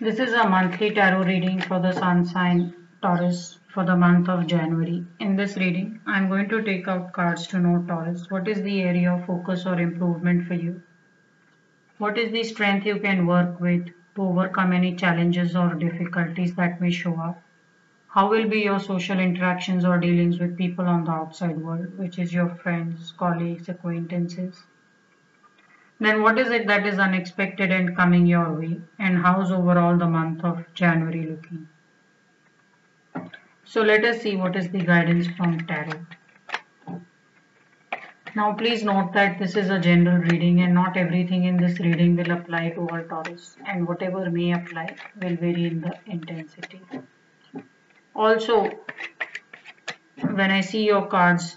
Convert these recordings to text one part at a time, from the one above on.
This is a monthly tarot reading for the sun sign Taurus for the month of January. In this reading, I am going to take out cards to know Taurus. What is the area of focus or improvement for you? What is the strength you can work with to overcome any challenges or difficulties that may show up? How will be your social interactions or dealings with people on the outside world, which is your friends, colleagues, acquaintances? Then what is it that is unexpected and coming your way? And how's overall the month of January looking? So let us see what is the guidance from Tarot. Now please note that this is a general reading and not everything in this reading will apply to all Taurus, and whatever may apply will vary in the intensity. Also, when I see your cards,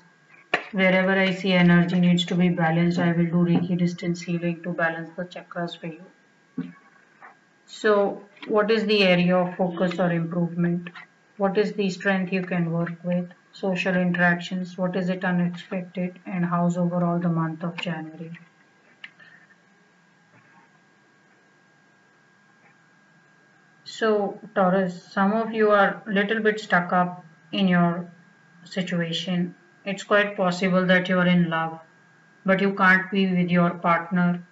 wherever I see energy needs to be balanced, I will do Reiki distance healing to balance the chakras for you. So, what is the area of focus or improvement? What is the strength you can work with? Social interactions, what is it unexpected? And how's overall the month of January? So, Taurus, some of you are a little bit stuck up in your situation. It's quite possible that you are in love, but you can't be with your partner,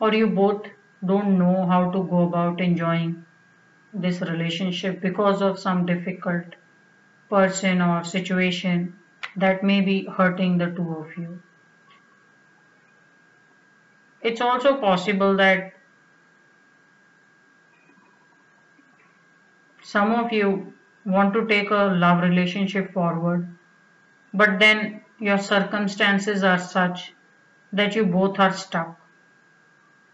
or you both don't know how to go about enjoying this relationship because of some difficult person or situation that may be hurting the two of you. It's also possible that some of you want to take a love relationship forward, but then your circumstances are such that you both are stuck,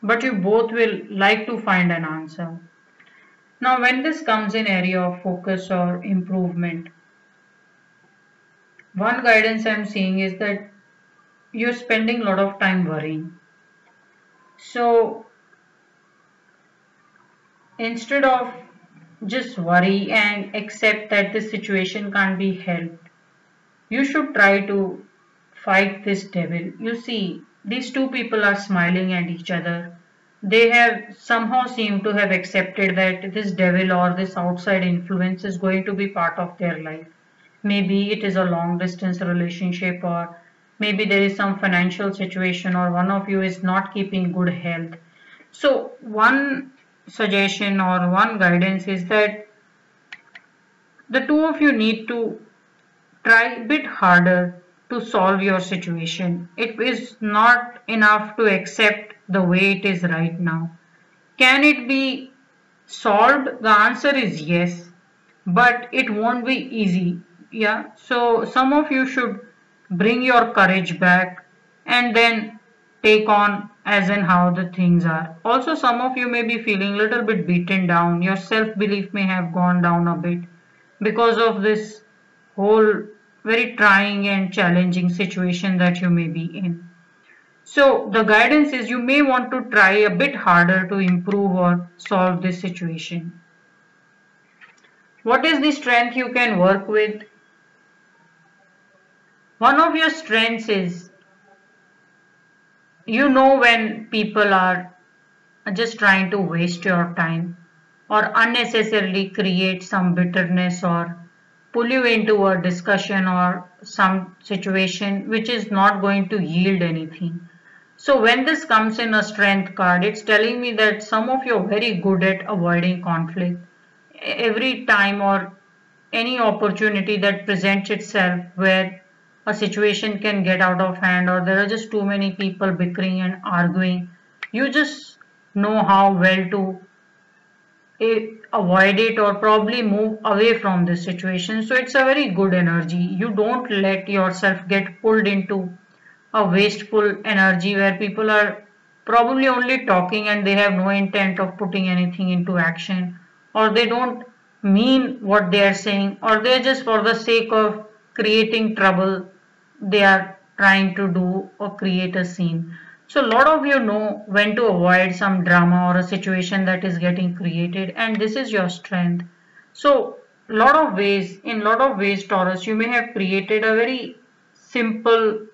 but you both will like to find an answer. Now, when this comes in area of focus or improvement, one guidance I'm seeing is that you're spending a lot of time worrying. So instead of just worry and accept that this situation can't be helped, you should try to fight this devil. You see, these two people are smiling at each other. They have somehow seemed to have accepted that this devil or this outside influence is going to be part of their life. Maybe it is a long distance relationship, or maybe there is some financial situation, or one of you is not keeping good health. So one suggestion or one guidance is that the two of you need to try a bit harder to solve your situation. It is not enough to accept the way it is right now. Can it be solved? The answer is yes, but it won't be easy. Yeah, so some of you should bring your courage back and then take on as and how the things are. Also, some of you may be feeling a little bit beaten down. Your self belief may have gone down a bit because of this whole very trying and challenging situation that you may be in. So the guidance is you may want to try a bit harder to improve or solve this situation. What is the strength you can work with? One of your strengths is you know when people are just trying to waste your time or unnecessarily create some bitterness or pull you into a discussion or some situation which is not going to yield anything. So when this comes in a strength card, it's telling me that some of you are very good at avoiding conflict. Every time or any opportunity that presents itself where a situation can get out of hand or there are just too many people bickering and arguing, you just know how well to avoid it or probably move away from this situation. So it's a very good energy. You don't let yourself get pulled into a wasteful energy where people are probably only talking and they have no intent of putting anything into action, or they don't mean what they are saying, or they're just for the sake of creating trouble they are trying to do or create a scene. So a lot of you know when to avoid some drama or a situation that is getting created, and this is your strength. So in lot of ways, Taurus, you may have created a very simple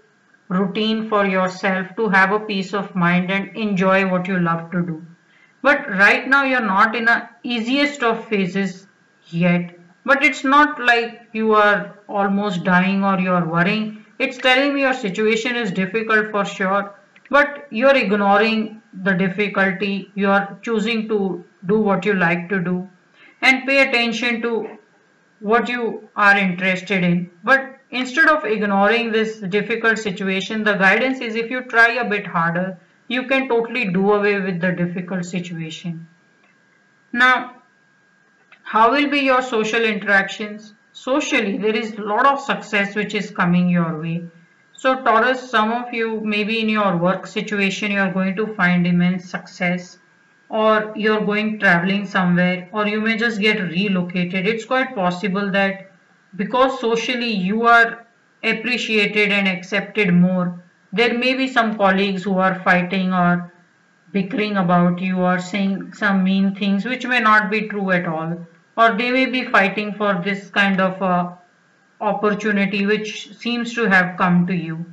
routine for yourself to have a peace of mind and enjoy what you love to do. But right now you're not in a easiest of phases yet. But it's not like you are almost dying or you're worrying. It's telling me your situation is difficult for sure, but you're ignoring the difficulty. You're choosing to do what you like to do and pay attention to what you are interested in. But instead of ignoring this difficult situation, the guidance is if you try a bit harder, you can totally do away with the difficult situation. Now, how will be your social interactions? Socially, there is a lot of success which is coming your way. So, Taurus, some of you, maybe in your work situation, you are going to find immense success, or you're going traveling somewhere, or you may just get relocated. It's quite possible that because socially you are appreciated and accepted more, there may be some colleagues who are fighting or bickering about you or saying some mean things which may not be true at all, or they may be fighting for this kind of opportunity which seems to have come to you.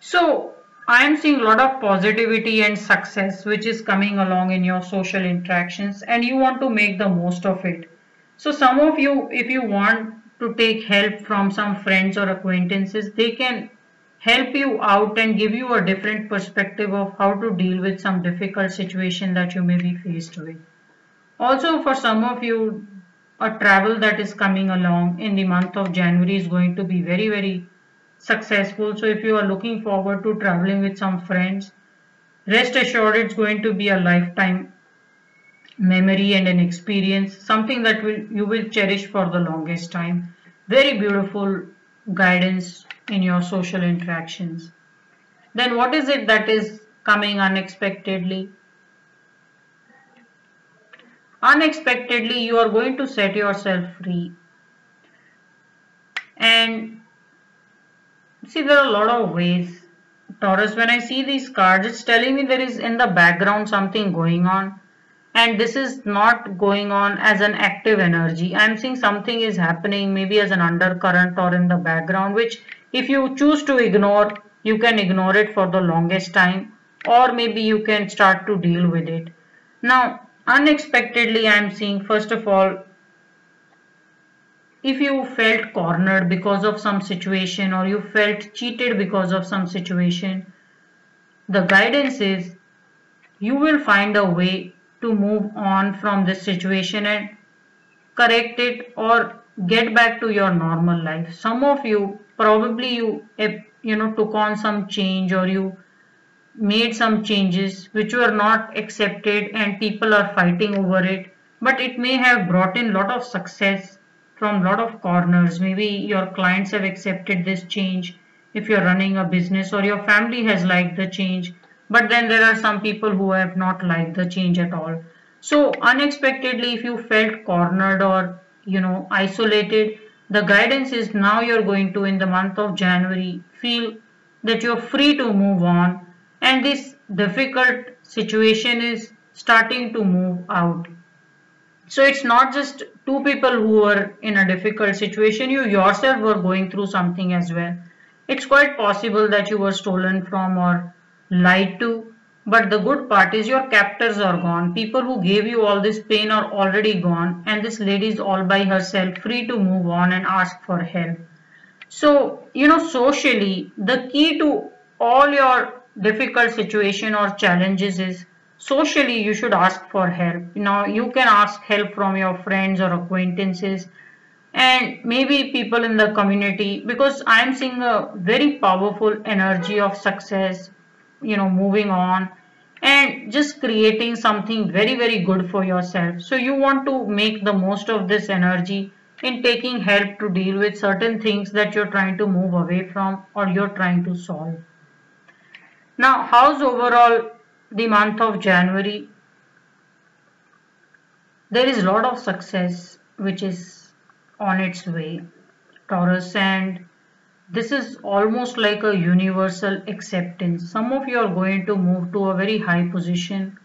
So I am seeing a lot of positivity and success which is coming along in your social interactions, and you want to make the most of it. So some of you, if you want to take help from some friends or acquaintances, they can help you out and give you a different perspective of how to deal with some difficult situation that you may be faced with. Also, for some of you, a travel that is coming along in the month of January is going to be very, very successful. So if you are looking forward to traveling with some friends, rest assured it's going to be a lifetime memory and an experience, something that you will cherish for the longest time. Very beautiful guidance in your social interactions. Then what is it that is coming unexpectedly? Unexpectedly, you are going to set yourself free. And see, there are a lot of ways. Taurus, when I see these cards, it's telling me there is in the background something going on. And this is not going on as an active energy. I'm seeing something is happening maybe as an undercurrent or in the background, which if you choose to ignore, you can ignore it for the longest time, or maybe you can start to deal with it. Now, unexpectedly, I'm seeing first of all, if you felt cornered because of some situation or you felt cheated because of some situation, the guidance is you will find a way to move on from this situation and correct it or get back to your normal life. Some of you probably you took on some change or you made some changes which were not accepted and people are fighting over it, but it may have brought in lot of success from lot of corners. Maybe your clients have accepted this change if you're running a business, or your family has liked the change, but then there are some people who have not liked the change at all. So unexpectedly, if you felt cornered or isolated, the guidance is now you're going to, in the month of January, feel that you're free to move on, and this difficult situation is starting to move out. So it's not just two people who were in a difficult situation, you yourself were going through something as well. It's quite possible that you were stolen from or lied to, but the good part is your captors are gone. People who gave you all this pain are already gone, and this lady is all by herself, free to move on and ask for help. So, socially, the key to all your difficult situation or challenges is socially you should ask for help. Now, you can ask help from your friends or acquaintances and maybe people in the community, because I am seeing a very powerful energy of success, moving on and just creating something very, very good for yourself. So you want to make the most of this energy in taking help to deal with certain things that you're trying to move away from or you're trying to solve. Now, how's overall the month of January? There is a lot of success which is on its way, Taurus, and this is almost like a universal acceptance. Some of you are going to move to a very high position,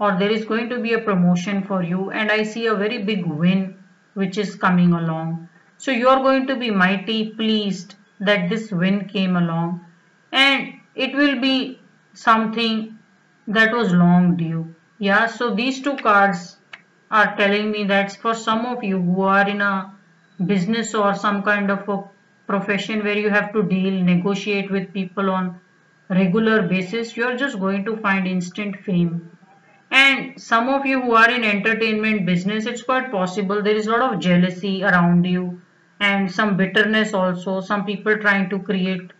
or there is going to be a promotion for you, and I see a very big win which is coming along. So you are going to be mighty pleased that this win came along, and it will be something that was long due. Yeah, so these two cards are telling me that for some of you who are in a business or some kind of a profession where you have to deal, negotiate with people on regular basis, you're just going to find instant fame. And some of you who are in entertainment business, it's quite possible there is a lot of jealousy around you and some bitterness also. Some people trying to create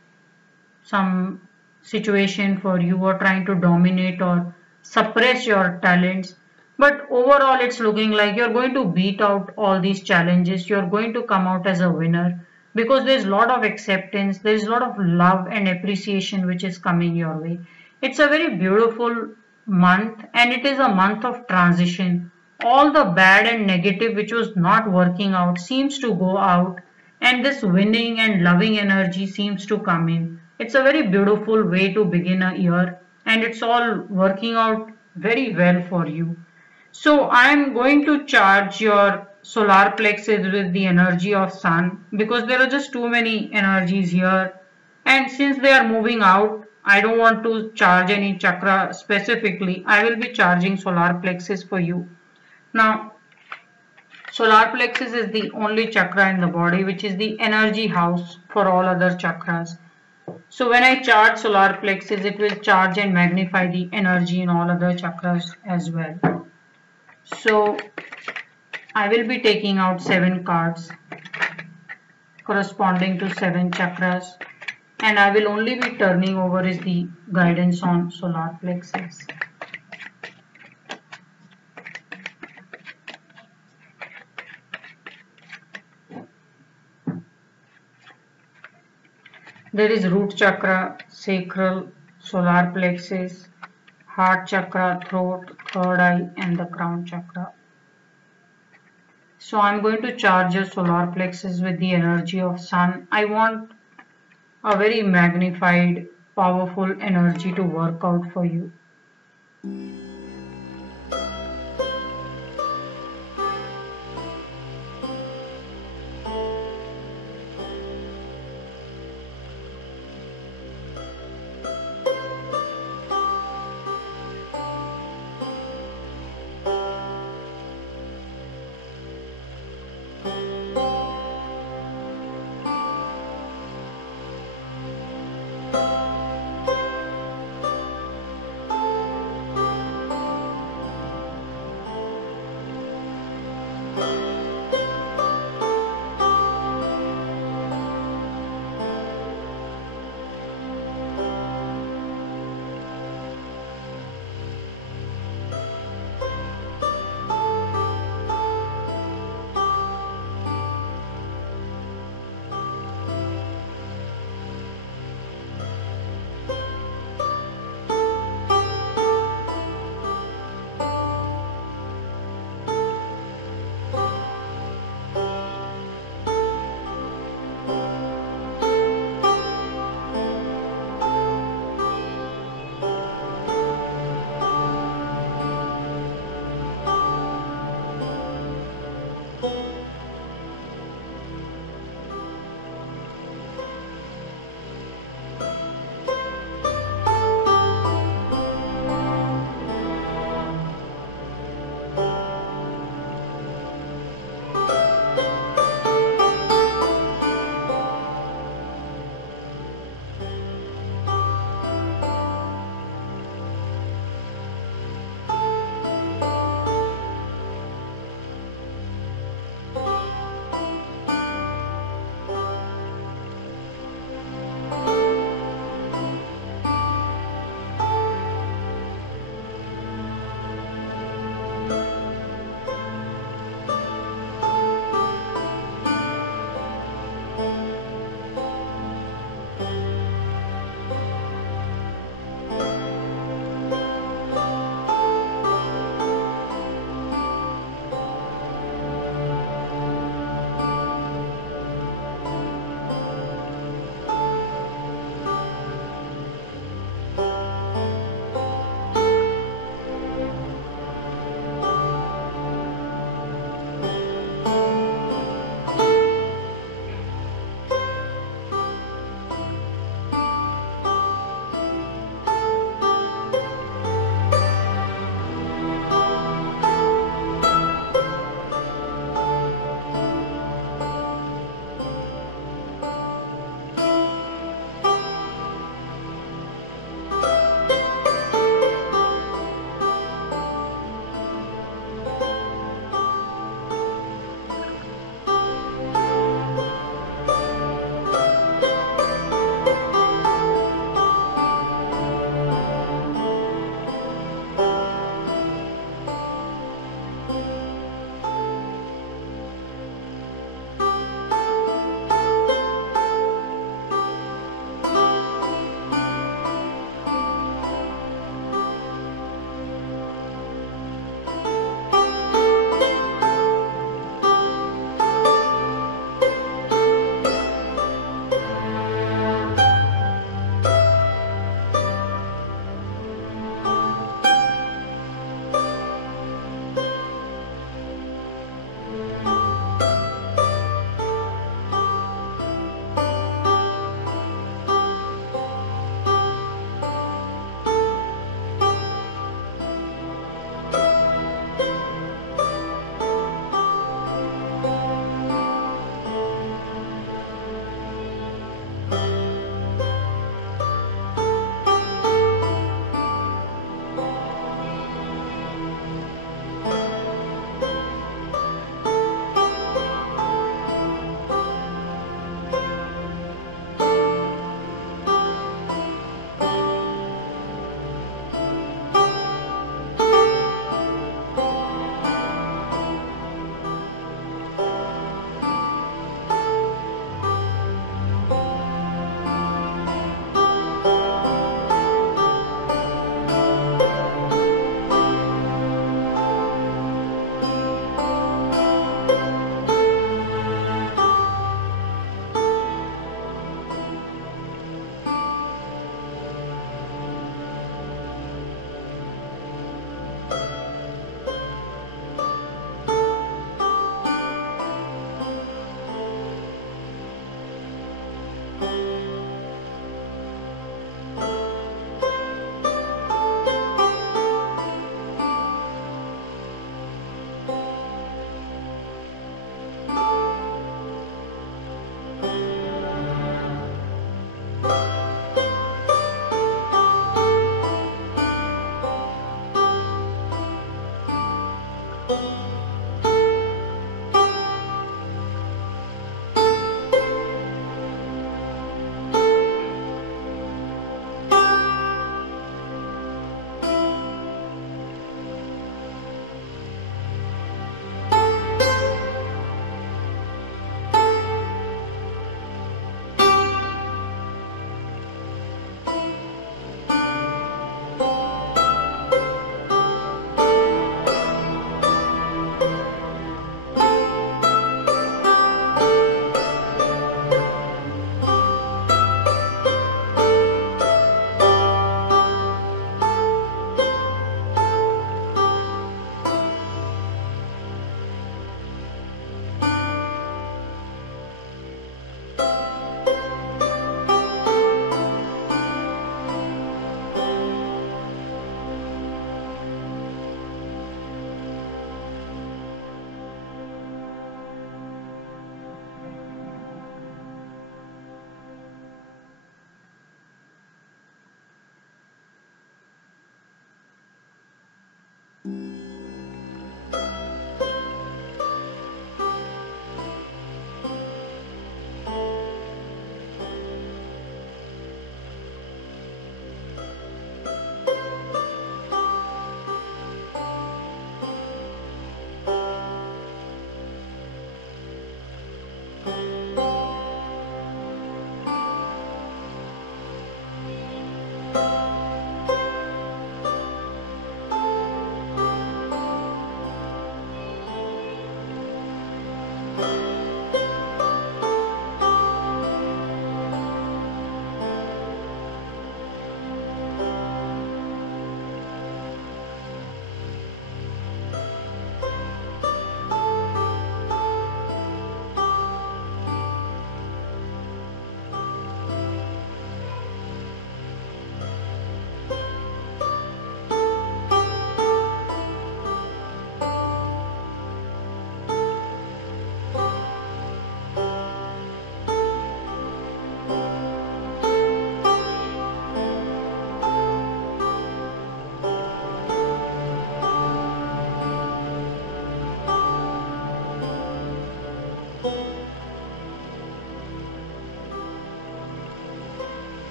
some situation for you or trying to dominate or suppress your talents. But overall, it's looking like you're going to beat out all these challenges. You're going to come out as a winner because there's a lot of acceptance, there's a lot of love and appreciation which is coming your way. It's a very beautiful month and it is a month of transition. All the bad and negative which was not working out seems to go out, and this winning and loving energy seems to come in. It's a very beautiful way to begin a year and it's all working out very well for you. So I'm going to charge your solar plexus with the energy of sun because there are just too many energies here, and since they are moving out, I don't want to charge any chakra specifically. I will be charging solar plexus for you. Now solar plexus is the only chakra in the body which is the energy house for all other chakras. So when I charge solar plexus, it will charge and magnify the energy in all other chakras as well. So I will be taking out 7 cards corresponding to 7 chakras, and I will only be turning over is the guidance on solar plexus. There is root chakra, sacral, solar plexus, heart chakra, throat, third eye, and the crown chakra. So I'm going to charge your solar plexus with the energy of sun. I want a very magnified, powerful energy to work out for you.